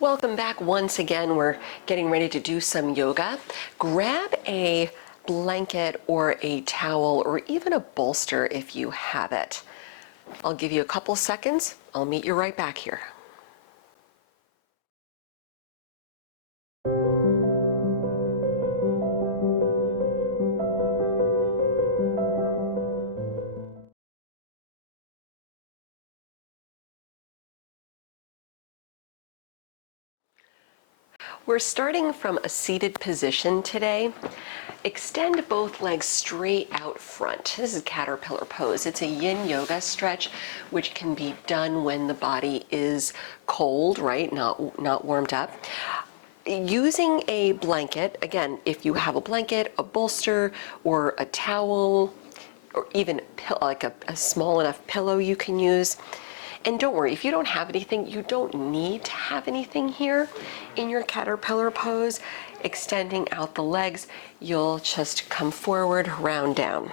Welcome back once again. We're getting ready to do some yoga. Grab a blanket or a towel or even a bolster if you have it. I'll give you a couple seconds. I'll meet you right back here. We're starting from a seated position today. Extend both legs straight out front. This is caterpillar pose. It's a yin yoga stretch, which can be done when the body is cold, right? Not warmed up. Using a blanket, again, if you have a blanket, a bolster, or a towel, or even like a small enough pillow you can use. And don't worry, if you don't have anything, you don't need to have anything here in your caterpillar pose. Extending out the legs, you'll just come forward, round down.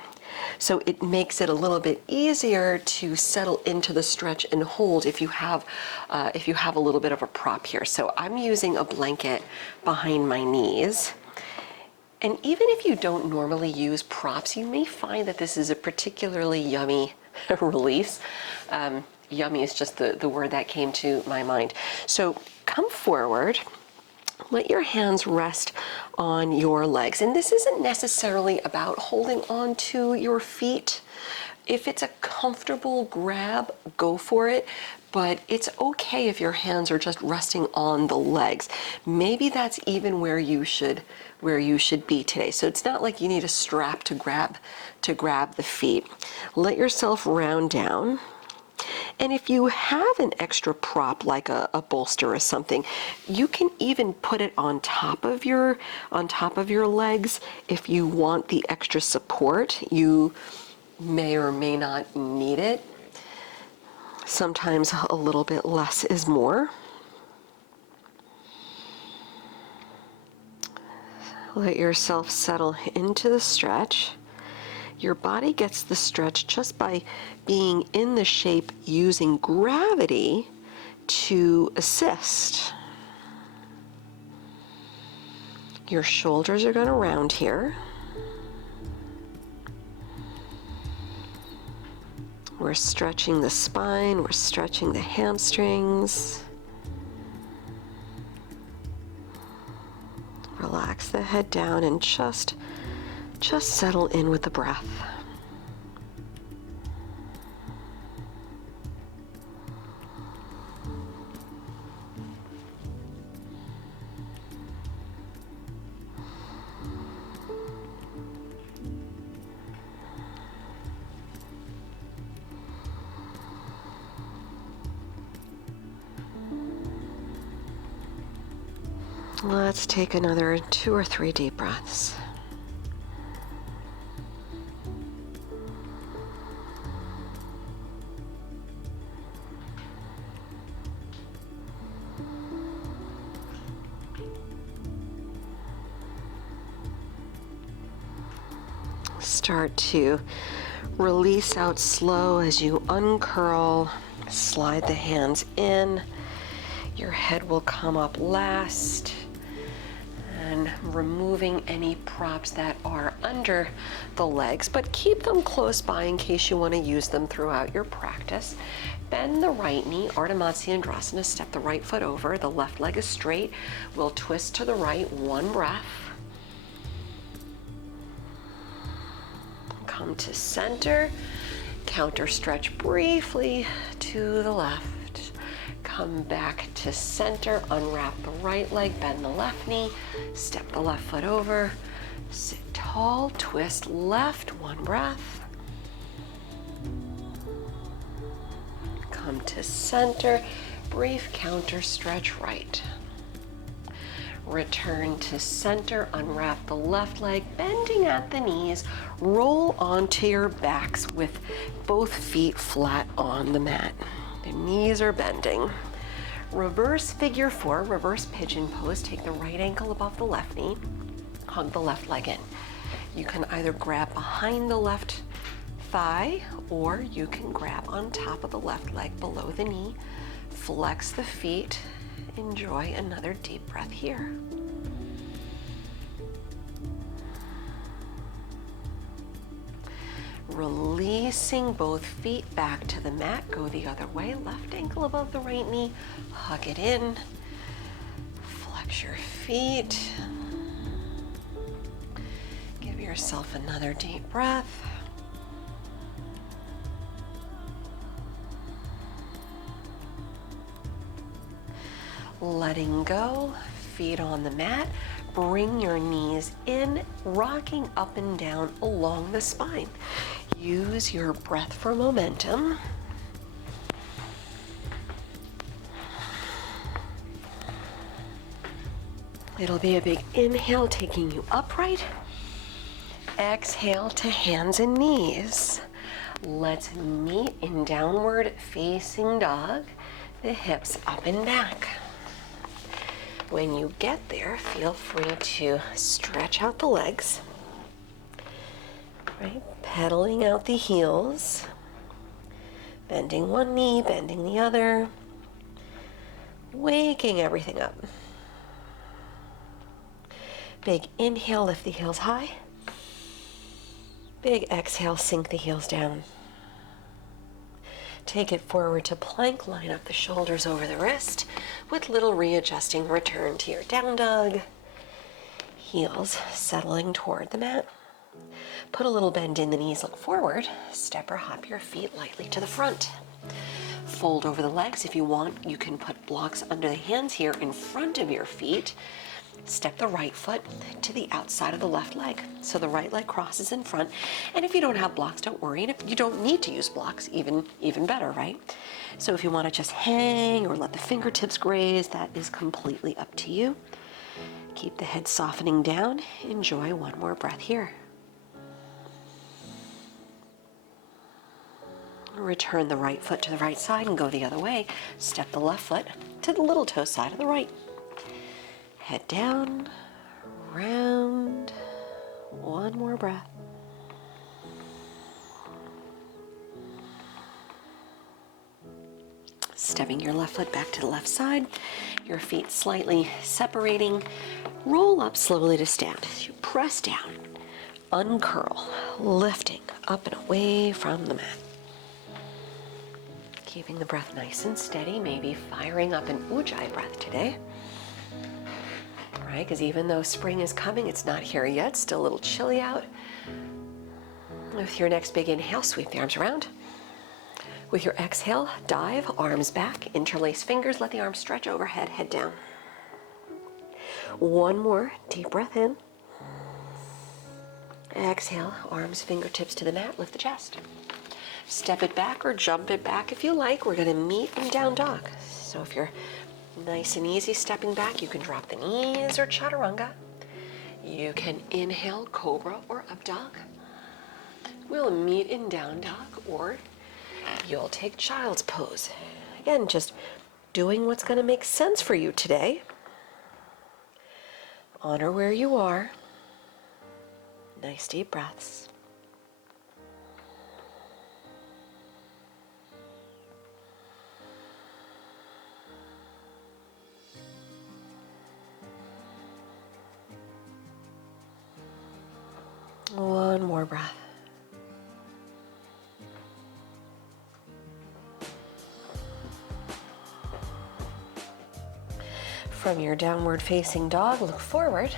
So it makes it a little bit easier to settle into the stretch and hold if you have a little bit of a prop here. So I'm using a blanket behind my knees. And even if you don't normally use props, you may find that this is a particularly yummy release. Yummy is just the word that came to my mind. So come forward, let your hands rest on your legs. And this isn't necessarily about holding on to your feet. If it's a comfortable grab, go for it. But it's okay if your hands are just resting on the legs. Maybe that's even where you should be today. So it's not like you need a strap to grab the feet. Let yourself round down. And if you have an extra prop like a bolster or something, you can even put it on top of your legs if you want the extra support. You may or may not need it. Sometimes a little bit less is more. Let yourself settle into the stretch. Your body gets the stretch just by being in the shape using gravity to assist. Your shoulders are going to round here. We're stretching the spine, we're stretching the hamstrings. Relax the head down and just settle in with the breath. Let's take another 2 or 3 deep breaths. Start to release out slow as you uncurl, slide the hands in. Your head will come up last. And removing any props that are under the legs, but keep them close by in case you want to use them throughout your practice. Bend the right knee, Ardha Matsyendrasana, step the right foot over, the left leg is straight. We'll twist to the right, one breath. Come to center, counter stretch briefly to the left. Come back to center, unwrap the right leg, bend the left knee, step the left foot over, sit tall, twist left, one breath. Come to center, brief counter stretch right. Return to center, unwrap the left leg, bending at the knees, roll onto your backs with both feet flat on the mat. The knees are bending. Reverse figure 4, reverse pigeon pose. Take the right ankle above the left knee, hug the left leg in. You can either grab behind the left thigh or you can grab on top of the left leg below the knee. Flex the feet Enjoy another deep breath here. Releasing both feet back to the mat. Go the other way. Left ankle above the right knee. Hug it in. Flex your feet. Give yourself another deep breath. Letting go. Feet on the mat. Bring your knees in, rocking up and down along the spine. Use your breath for momentum. It'll be a big inhale, taking you upright. Exhale to hands and knees. Let's meet in downward facing dog, the hips up and back. When you get there, feel free to stretch out the legs, right? Pedaling out the heels, bending one knee, bending the other, waking everything up. Big inhale, lift the heels high. Big exhale, sink the heels down. Take it forward to plank, line up the shoulders over the wrist. With little readjusting, return to your down dog. Heels settling toward the mat. Put a little bend in the knees, look forward. Step or hop your feet lightly to the front. Fold over the legs. If you want, you can put blocks under the hands here in front of your feet. Step the right foot to the outside of the left leg. So the right leg crosses in front. And if you don't have blocks, don't worry. And if you don't need to use blocks, even better, right? So if you want to just hang or let the fingertips graze, that is completely up to you. Keep the head softening down. Enjoy one more breath here. Return the right foot to the right side and go the other way. Step the left foot to the little toe side of the right. Head down, round, one more breath. Stepping your left foot back to the left side, your feet slightly separating. Roll up slowly to stand. You press down, uncurl, lifting up and away from the mat. Keeping the breath nice and steady, maybe firing up an ujjayi breath today. Right, because even though spring is coming, it's not here yet, still a little chilly out. With your next big inhale, sweep the arms around. With your exhale, dive, arms back, interlace fingers, let the arms stretch overhead, head down. One more deep breath in. Exhale, arms, fingertips to the mat, lift the chest. Step it back or jump it back if you like. We're going to meet in down dog. So if you're nice and easy stepping back, you can drop the knees or chaturanga. You can inhale cobra or up dog. We'll meet in down dog, or you'll take child's pose. Again, just doing what's going to make sense for you today. Honor where you are. Nice deep breaths. One more breath. From your downward facing dog, look forward.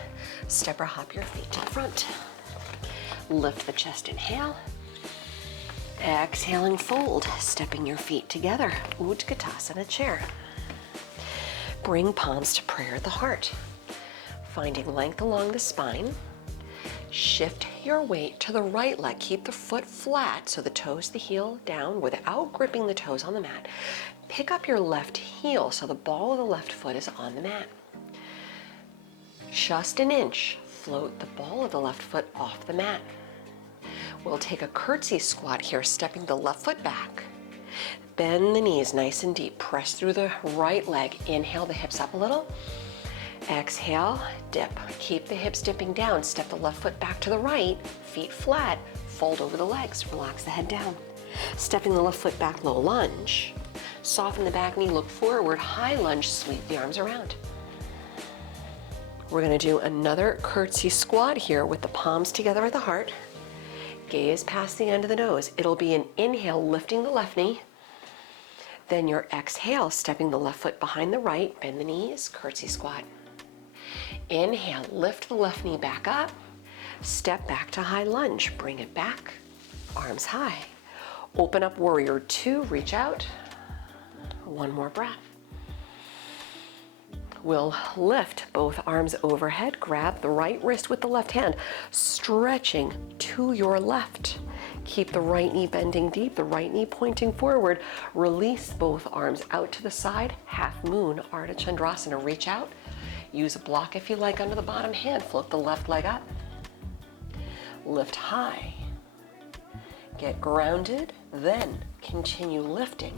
Step or hop your feet to the front. Lift the chest, inhale. Exhaling, fold, stepping your feet together. Utkatasana chair. Bring palms to prayer at the heart. Finding length along the spine. Shift your weight to the right leg. Keep the foot flat so the toes, the heel down without gripping the toes on the mat. Pick up your left heel so the ball of the left foot is on the mat. Just an inch, float the ball of the left foot off the mat. We'll take a curtsy squat here, stepping the left foot back. Bend the knees nice and deep. Press through the right leg. Inhale the hips up a little. Exhale, dip. Keep the hips dipping down. Step the left foot back to the right. Feet flat. Fold over the legs. Relax the head down. Stepping the left foot back, low lunge. Soften the back knee, look forward, high lunge, sweep the arms around. We're gonna do another curtsy squat here with the palms together at the heart. Gaze past the end of the nose. It'll be an inhale, lifting the left knee. Then your exhale, stepping the left foot behind the right, bend the knees, curtsy squat. Inhale, lift the left knee back up. Step back to high lunge, bring it back, arms high. Open up warrior two, reach out. One more breath. We'll lift both arms overhead, grab the right wrist with the left hand, stretching to your left. Keep the right knee bending deep, the right knee pointing forward. Release both arms out to the side, half moon, Ardha Chandrasana. Reach out. Use a block if you like under the bottom hand. Float the left leg up. Lift high. Get grounded, then continue lifting.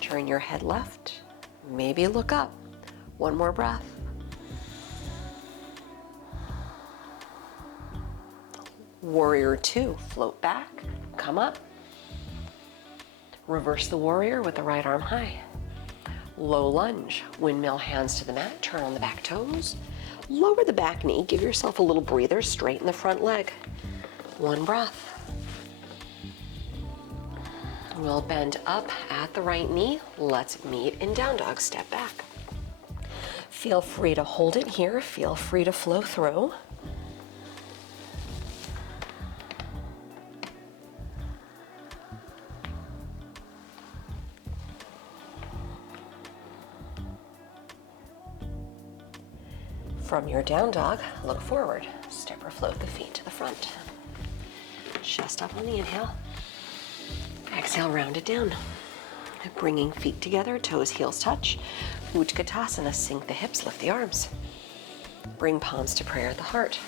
Turn your head left, maybe look up. One more breath. Warrior two, float back, come up. Reverse the warrior with the right arm high. Low lunge, windmill hands to the mat, turn on the back toes. Lower the back knee, give yourself a little breather, straighten the front leg. One breath. We'll bend up at the right knee. Let's meet in down dog, step back. Feel free to hold it here. Feel free to flow through. From your down dog, look forward. Step or float the feet to the front. Chest up on the inhale. Exhale, round it down. Bringing feet together, toes, heels touch. Utkatasana, sink the hips, lift the arms. Bring palms to prayer at the heart.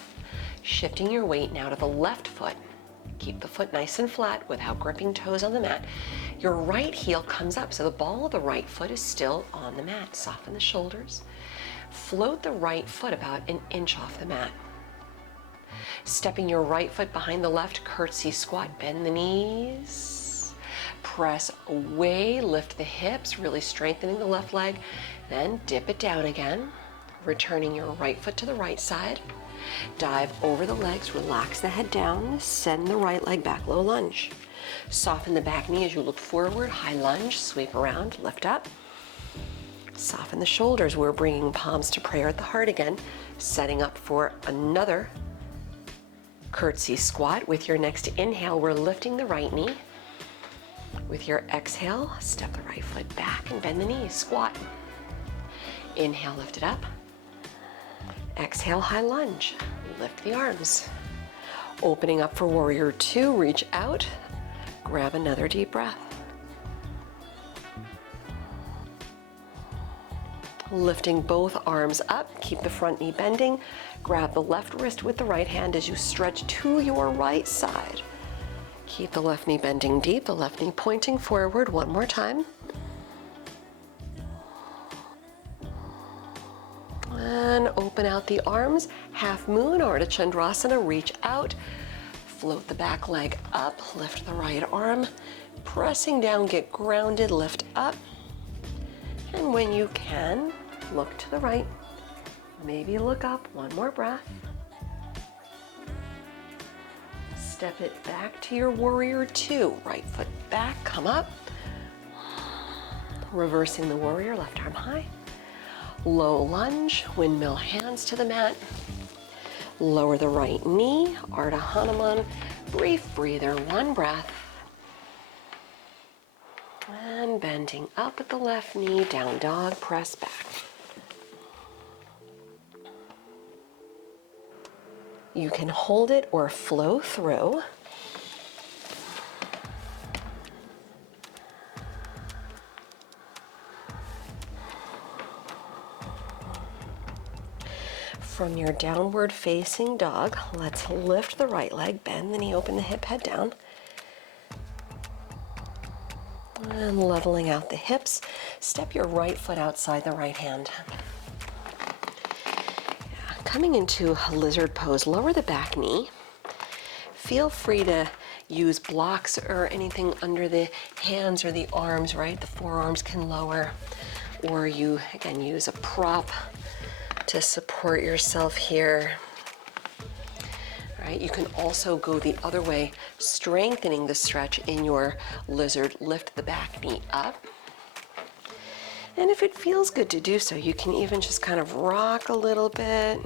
Shifting your weight now to the left foot. Keep the foot nice and flat without gripping toes on the mat. Your right heel comes up, so the ball of the right foot is still on the mat. Soften the shoulders. Float the right foot about an inch off the mat. Stepping your right foot behind the left, curtsy squat, bend the knees. Press away, lift the hips, really strengthening the left leg. Then dip it down again, returning your right foot to the right side. Dive over the legs, relax the head down, send the right leg back, low lunge. Soften the back knee as you look forward, high lunge, sweep around, lift up. Soften the shoulders. We're bringing palms to prayer at the heart again, setting up for another curtsy squat. With your next inhale, we're lifting the right knee. With your exhale, step the right foot back and bend the knees, squat. Inhale, lift it up. Exhale, high lunge, lift the arms. Opening up for warrior two, reach out, grab another deep breath. Lifting both arms up, keep the front knee bending. Grab the left wrist with the right hand as you stretch to your right side. Keep the left knee bending deep, the left knee pointing forward. One more time. And open out the arms, half moon, Ardha Chandrasana, reach out. Float the back leg up, lift the right arm. Pressing down, get grounded, lift up. And when you can, look to the right. Maybe look up, one more breath. Step it back to your warrior two. Right foot back, come up. Reversing the warrior, left arm high. Low lunge, windmill hands to the mat. Lower the right knee, Ardha Hanuman. Brief breather, one breath. And bending up at the left knee, down dog, press back. You can hold it or flow through. From your downward facing dog, let's lift the right leg, bend the knee, open the hip, head down. And leveling out the hips, step your right foot outside the right hand. Coming into lizard pose, lower the back knee. Feel free to use blocks or anything under the hands or the arms, right? The forearms can lower, or you, again, use a prop to support yourself here. Right? You can also go the other way, strengthening the stretch in your lizard. Lift the back knee up. And if it feels good to do so, you can even just kind of rock a little bit.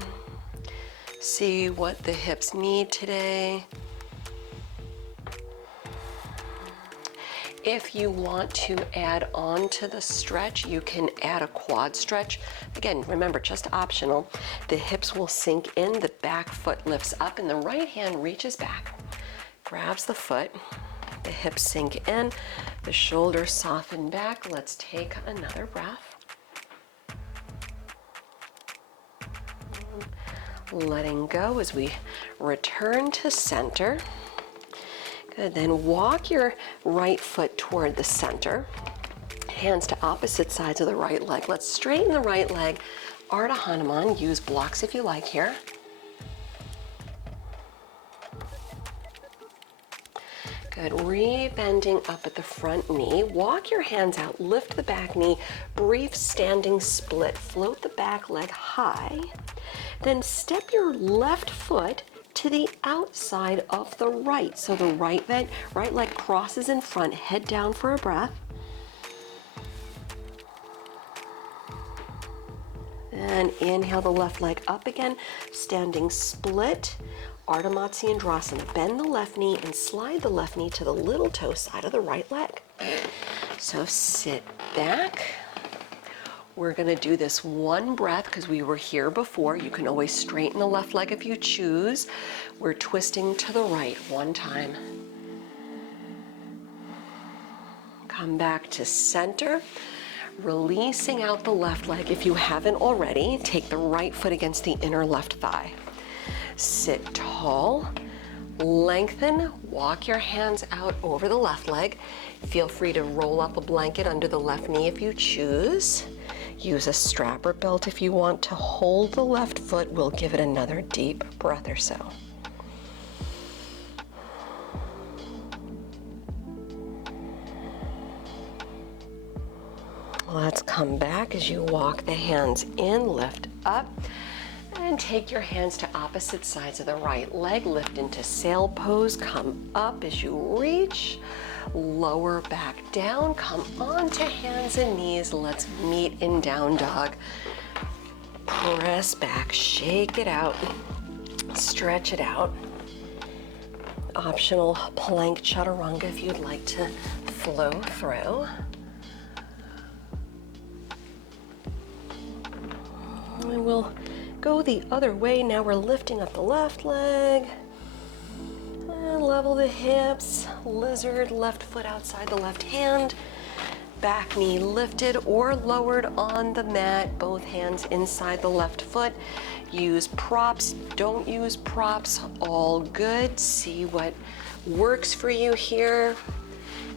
See what the hips need today. If you want to add on to the stretch, you can add a quad stretch. Again, remember, just optional. The hips will sink in, the back foot lifts up, and the right hand reaches back, grabs the foot, the hips sink in, the shoulders soften back. Let's take another breath. Letting go as we return to center. Good, then walk your right foot toward the center. Hands to opposite sides of the right leg. Let's straighten the right leg. Ardha Hanuman, use blocks if you like here. Good, re-bending up at the front knee. Walk your hands out, lift the back knee, brief standing split. Float the back leg high. Then step your left foot to the outside of the right. So the right leg crosses in front, head down for a breath. And inhale the left leg up again, standing split, Ardha Matsyendrasana. Bend the left knee and slide the left knee to the little toe side of the right leg. So sit back. We're gonna do this one breath because we were here before. You can always straighten the left leg if you choose. We're twisting to the right one time. Come back to center. Releasing out the left leg. If you haven't already, take the right foot against the inner left thigh. Sit tall. Lengthen, walk your hands out over the left leg. Feel free to roll up a blanket under the left knee if you choose. Use a strap or belt if you want to hold the left foot. We'll give it another deep breath or so. Let's come back as you walk the hands in, lift up, and take your hands to opposite sides of the right leg. Lift into sail pose, come up as you reach. Lower back down, come onto hands and knees. Let's meet in down dog. Press back, shake it out, stretch it out. Optional plank chaturanga if you'd like to flow through. And we'll go the other way. Now we're lifting up the left leg. And level the hips, lizard, left foot outside the left hand, back knee lifted or lowered on the mat, both hands inside the left foot. Use props, don't use props, all good. See what works for you here.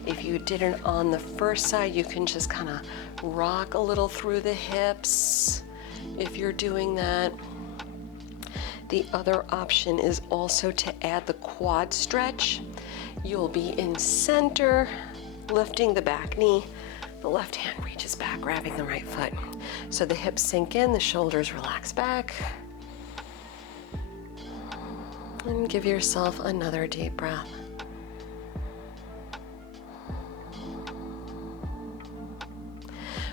If you did it on the first side, you can just kind of rock a little through the hips if you're doing that. The other option is also to add the quad stretch. You'll be in center, lifting the back knee. The left hand reaches back, grabbing the right foot. So the hips sink in, the shoulders relax back. And give yourself another deep breath.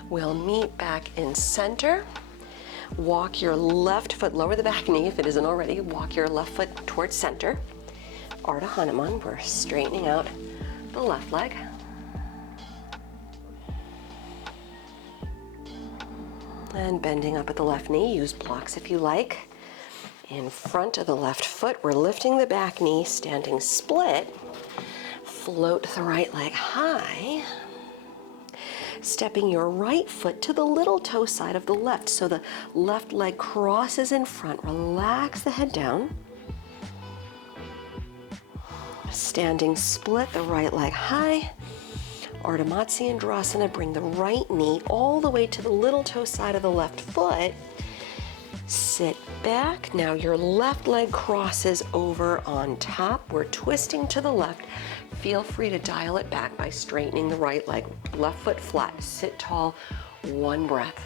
We'll meet back in center. Walk your left foot, lower the back knee if it isn't already. Walk your left foot towards center. Ardha Hanuman, we're straightening out the left leg. And bending up at the left knee, use blocks if you like. In front of the left foot, we're lifting the back knee, standing split. Float the right leg high. Stepping your right foot to the little toe side of the left, so the left leg crosses in front. Relax the head down. Standing split, the right leg high. Ardha Matsyendrasana, bring the right knee all the way to the little toe side of the left foot. Sit back. Now your left leg crosses over on top. We're twisting to the left. Feel free to dial it back by straightening the right leg. Left foot flat. Sit tall. One breath.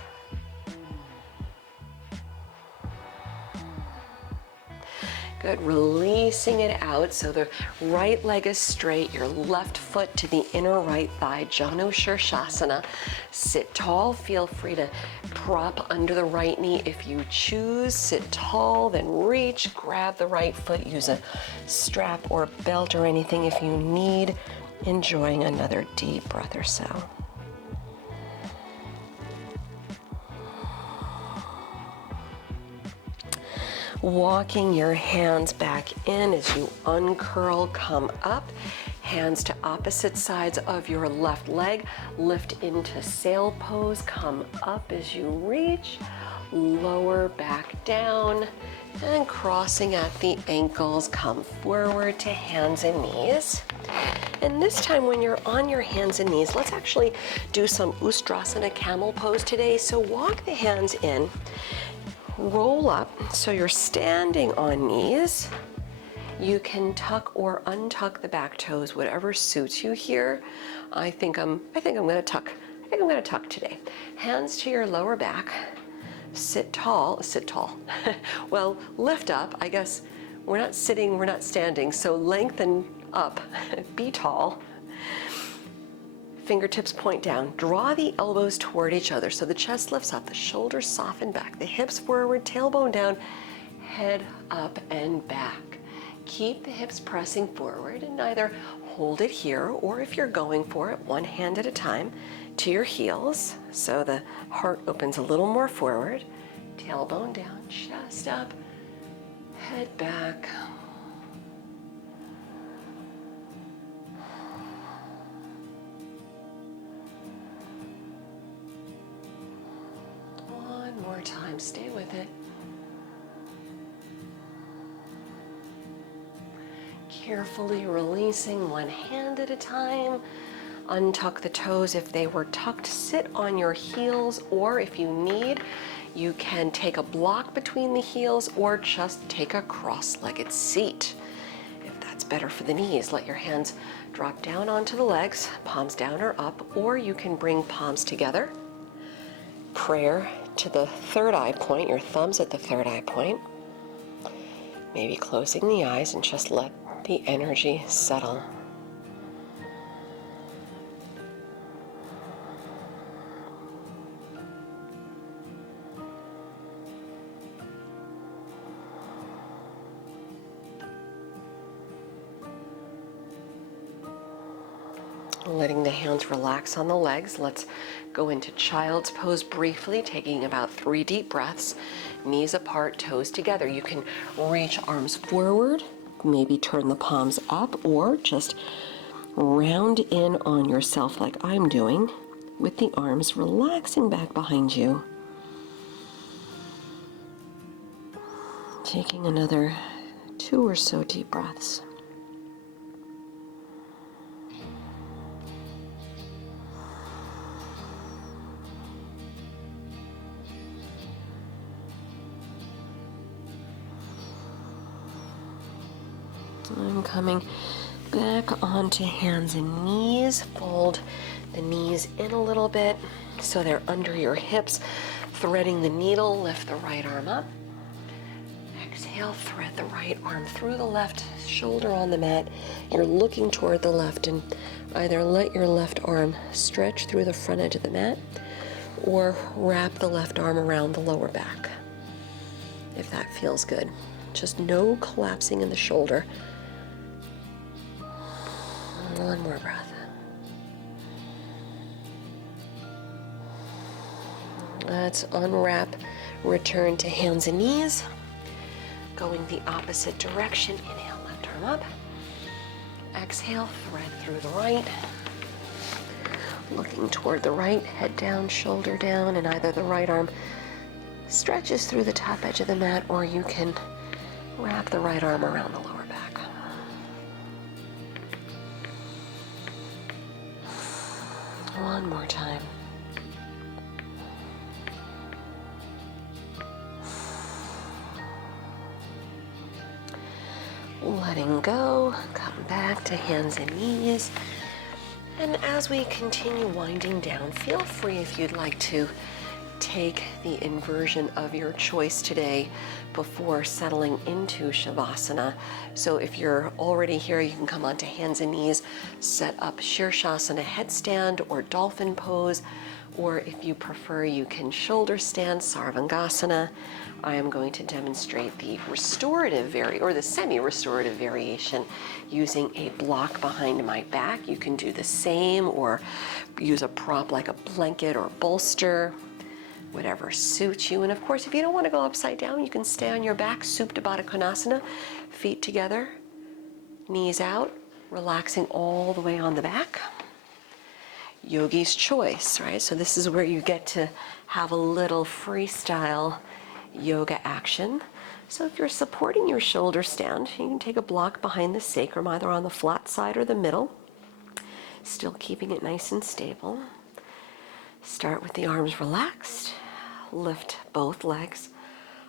Good, releasing it out so the right leg is straight, your left foot to the inner right thigh, Janu Shirshasana. Sit tall, feel free to prop under the right knee if you choose. Sit tall, then reach, grab the right foot, use a strap or belt or anything if you need. Enjoying another deep breath or so. Walking your hands back in as you uncurl, come up. Hands to opposite sides of your left leg. Lift into sail pose, come up as you reach. Lower back down. And crossing at the ankles, come forward to hands and knees. And this time when you're on your hands and knees, let's actually do some Ustrasana camel pose today. So walk the hands in. Roll up so you're standing on knees. You can tuck or untuck the back toes, whatever suits you here. I think I'm gonna tuck. I think I'm gonna tuck today. Hands to your lower back. Sit tall. Well, lift up. I guess we're not sitting, we're not standing. So lengthen up. Be tall. Fingertips point down. Draw the elbows toward each other so the chest lifts up, the shoulders soften back, the hips forward, tailbone down, head up and back. Keep the hips pressing forward and either hold it here or if you're going for it, one hand at a time to your heels so the heart opens a little more forward. Tailbone down, chest up, head back. More time, stay with it. Carefully releasing one hand at a time. Untuck the toes if they were tucked. Sit on your heels, or if you need, you can take a block between the heels or just take a cross-legged seat. If that's better for the knees, let your hands drop down onto the legs, palms down or up, or you can bring palms together. Prayer to the third eye point, your thumbs at the third eye point. Maybe closing the eyes and just let the energy settle. Letting the hands relax on the legs. Let's go into child's pose briefly, taking about 3 deep breaths. Knees apart, toes together. You can reach arms forward, maybe turn the palms up, or just round in on yourself like I'm doing, with the arms relaxing back behind you. Taking another 2 or so deep breaths. I'm coming back onto hands and knees. Fold the knees in a little bit so they're under your hips. Threading the needle, lift the right arm up. Exhale, thread the right arm through the left shoulder on the mat. You're looking toward the left and either let your left arm stretch through the front edge of the mat or wrap the left arm around the lower back, if that feels good. Just no collapsing in the shoulder. One more breath. Let's unwrap, return to hands and knees. Going the opposite direction. Inhale, left arm up. Exhale, thread through the right. Looking toward the right, head down, shoulder down, and either the right arm stretches through the top edge of the mat or you can wrap the right arm around the lower back. One more time. letting go, come back to hands and knees. And as we continue winding down, feel free if you'd like to take the inversion of your choice today before settling into shavasana. So if you're already here, you can come onto hands and knees, set up shirshasana headstand or dolphin pose, or if you prefer, you can shoulder stand, sarvangasana. I am going to demonstrate the restorative or the semi-restorative variation using a block behind my back. You can do the same or use a prop like a blanket or bolster, whatever suits you. And of course, if you don't want to go upside down, you can stay on your back, Supta Baddha Konasana, feet together, knees out, relaxing all the way on the back. Yogi's choice, right? So this is where you get to have a little freestyle yoga action. So if you're supporting your shoulder stand, you can take a block behind the sacrum, either on the flat side or the middle, still keeping it nice and stable. Start with the arms relaxed. Lift both legs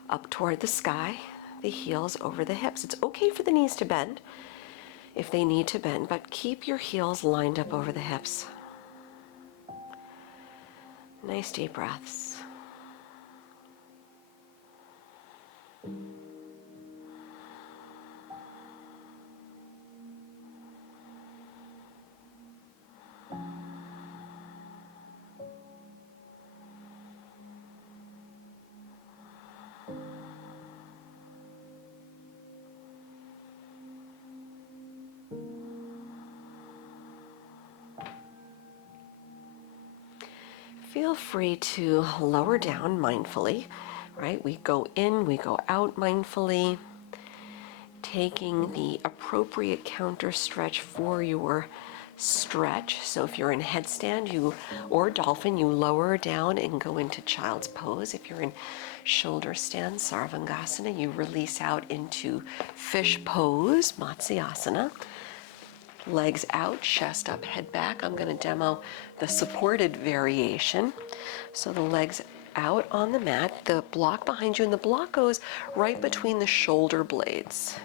up toward the sky, the heels over the hips. It's okay for the knees to bend if they need to bend, but keep your heels lined up over the hips. Nice deep breaths. Feel free to lower down mindfully, right? We go in, we go out mindfully, taking the appropriate counter stretch for your stretch. So if you're in headstand or dolphin, you lower down and go into child's pose. If you're in shoulder stand, sarvangasana, you release out into fish pose, matsyasana. Legs out, chest up, head back. I'm going to demo the supported variation. So the legs out on the mat, the block behind you, and the block goes right between the shoulder blades.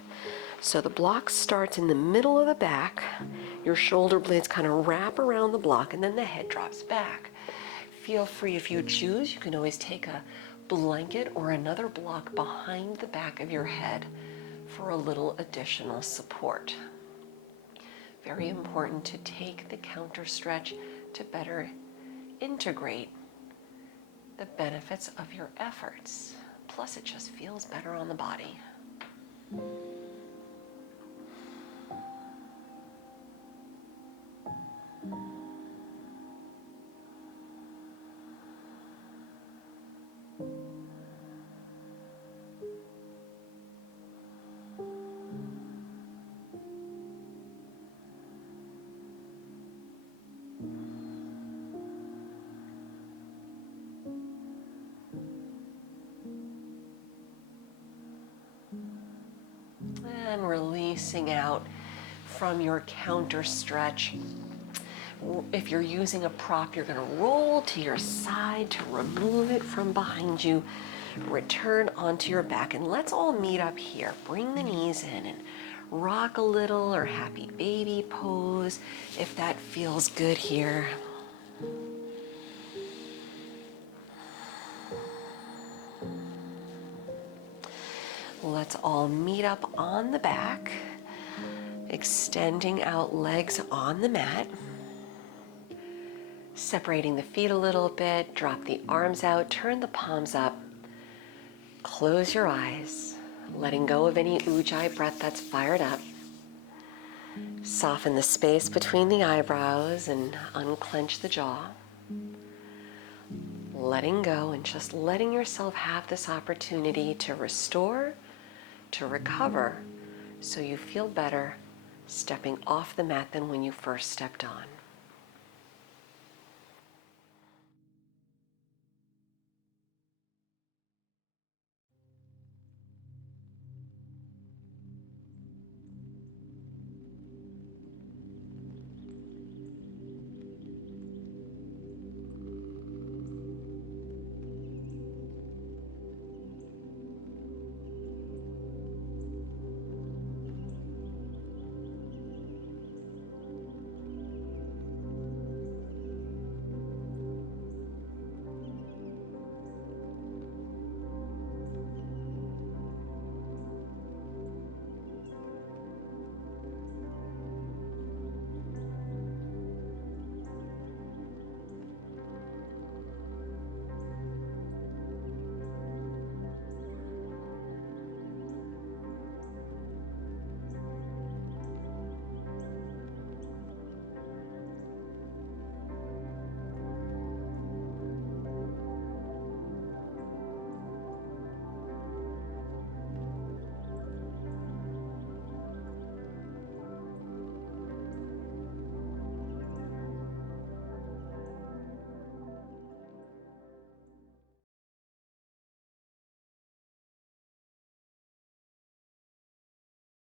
So the block starts in the middle of the back, your shoulder blades kind of wrap around the block, and then the head drops back. Feel free, if you choose, you can always take a blanket or another block behind the back of your head for a little additional support. Very important to take the counter stretch to better integrate the benefits of your efforts. Plus, it just feels better on the body. And releasing out from your counter stretch. If you're using a prop, you're going to roll to your side to remove it from behind you. Return onto your back, and let's all meet up here. Bring the knees in and rock a little, or happy baby pose if that feels good here. Let's all meet up on the back, extending out legs on the mat, separating the feet a little bit, drop the arms out, turn the palms up, close your eyes, letting go of any ujjayi breath that's fired up. Soften the space between the eyebrows and unclench the jaw. Letting go and just letting yourself have this opportunity to restore, to recover, so you feel better stepping off the mat than when you first stepped on.